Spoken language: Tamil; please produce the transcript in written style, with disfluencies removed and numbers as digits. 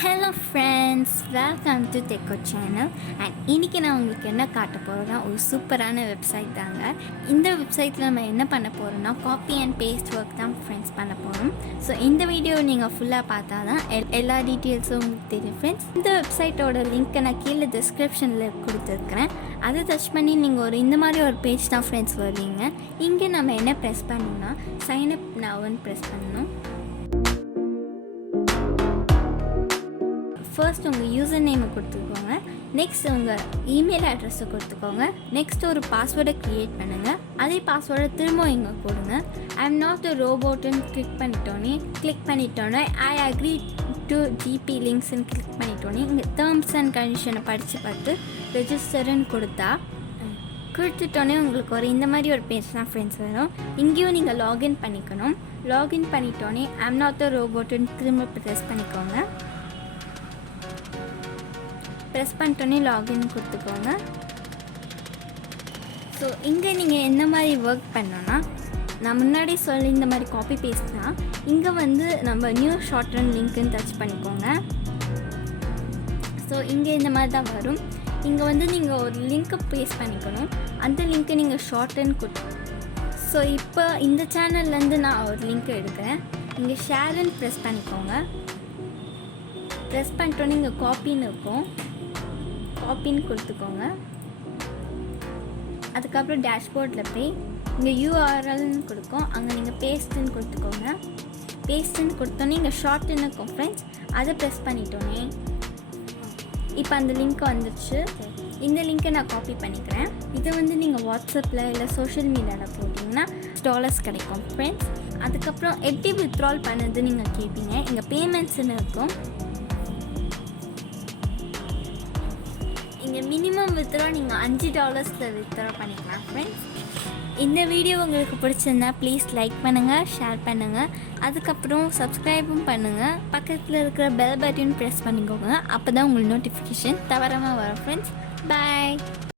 ஹலோ ஃப்ரெண்ட்ஸ், வெல்கம் டு டெக்கோ சேனல். அண்ட் இன்றைக்கி நான் உங்களுக்கு என்ன காட்ட போகிறேன்னா ஒரு சூப்பரான வெப்சைட் தாங்க. இந்த வெப்சைட்டில் நம்ம என்ன பண்ண போகிறோம்னா காப்பி அண்ட் பேஸ்ட் ஒர்க் தான் ஃப்ரெண்ட்ஸ் பண்ண போகிறோம். ஸோ இந்த வீடியோ நீங்கள் ஃபுல்லாக பார்த்தா தான் எல்லா டீட்டெயில்ஸும் உங்களுக்கு தெரியும் ஃப்ரெண்ட்ஸ். இந்த வெப்சைட்டோட லிங்க்கை நான் கீழே டிஸ்கிரிப்ஷனில் கொடுத்துருக்குறேன். அதை டச் பண்ணி நீங்கள் இந்த மாதிரி ஒரு பேஜ் தான் ஃப்ரெண்ட்ஸ் வருவீங்க. இங்கே நம்ம என்ன ப்ரெஸ் பண்ணணும்னா சைன் அப் நவ்னு ப்ரெஸ் பண்ணணும். ஃபர்ஸ்ட் உங்கள் யூசர் நேமை கொடுத்துக்கோங்க. நெக்ஸ்ட் உங்கள் இமெயில் அட்ரஸை கொடுத்துக்கோங்க. நெக்ஸ்ட் ஒரு பாஸ்வேர்டை க்ரியேட் பண்ணுங்கள். அதே பாஸ்வேர்டை திரும்ப இங்கே கொடுங்க. ஐ எம் நாட் அ ரோபோட்டுன்னு கிளிக் பண்ணிட்டோன்னே ஐ அக்ரி டு GPlinksன்னு கிளிக் பண்ணிட்டோன்னே இங்கே டேர்ம்ஸ் அண்ட் கண்டிஷனை படித்து பார்த்து ரெஜிஸ்டருன்னு கொடுத்துட்டோன்னே உங்களுக்கு இந்த மாதிரி ஒரு பேஜ் தான் ஃப்ரெண்ட்ஸ் வரும். இங்கேயும் நீங்கள் லாகின் பண்ணிக்கணும். லாகின் பண்ணிட்டோன்னே ஐ எம் நாட் அ ரோபோட்டுன்னு திரும்ப ப்ரெஸ் பண்ணிக்கோங்க. ப்ரெஸ் பண்ணிட்டோன்னே லாகின் கொடுத்துக்கோங்க. ஸோ இங்கே நீங்கள் என்ன மாதிரி ஒர்க் பண்ணோன்னா நான் முன்னாடி சொல்லி இந்த மாதிரி காப்பி பேஸ்ட் தான். இங்கே நம்ம நியூ ஷார்ட் ரன் லிங்க்குன்னு டச் பண்ணிக்கோங்க. ஸோ இங்கே இந்த மாதிரி தான் வரும். இங்கே நீங்கள் ஒரு லிங்க்கை பேஸ்ட் பண்ணிக்கணும். அந்த லிங்க்கை நீங்கள் ஷார்ட் ரன் ஸோ இப்போ இந்த சேனல்லேருந்து நான் ஒரு லிங்க்கை எடுக்கிறேன். இங்கே ஷேர்ன்னு ப்ரெஸ் பண்ணிக்கோங்க. ப்ரெஸ் பண்ணிட்டோன்னே இங்கே காப்பின்னு இருக்கும். காப்பின்னு கொடுத்துக்கோங்க. அதுக்கப்புறம் டேஷ்போர்டில் போய் இங்கே URLன்னு கொடுக்கும். அங்கே நீங்கள் பேஸ்ட்டுன்னு கொடுத்துக்கோங்க. பேஸ்ட்டுன்னு கொடுத்தோன்னே இங்கே ஷார்ட்டுன்னு இருக்கும் ஃப்ரெண்ட்ஸ். அதை ப்ரெஸ் பண்ணிட்டோன்னே இப்போ அந்த லிங்க் வந்துடுச்சு. இந்த லிங்க்கை நான் காப்பி பண்ணிக்கிறேன். இது நீங்கள் வாட்ஸ்அப்பில் இல்லை சோஷியல் மீடியாவில் போட்டிங்கன்னா $, கிடைக்கும் ஃப்ரெண்ட்ஸ். அதுக்கப்புறம் எப்படி வித்ட்ரால் பண்ணது நீங்கள் கேட்பீங்க. இங்கே பேமெண்ட்ஸ்ன்னு இருக்கும். இங்கே மினிமம் வித்ட்ரா நீங்கள் $5 வித்ட்ரா பண்ணிக்கலாம் ஃப்ரெண்ட்ஸ். இந்த வீடியோ உங்களுக்கு பிடிச்சிருந்தா ப்ளீஸ் லைக் பண்ணுங்கள், ஷேர் பண்ணுங்கள். அதுக்கப்புறம் சப்ஸ்கிரைபும் பண்ணுங்கள். பக்கத்தில் இருக்கிற பெல் பட்டன் ப்ரெஸ் பண்ணிக்கோங்க. அப்போ தான் உங்களுக்கு நோட்டிஃபிகேஷன் தவறாமல் வரும் ஃப்ரெண்ட்ஸ். பாய்.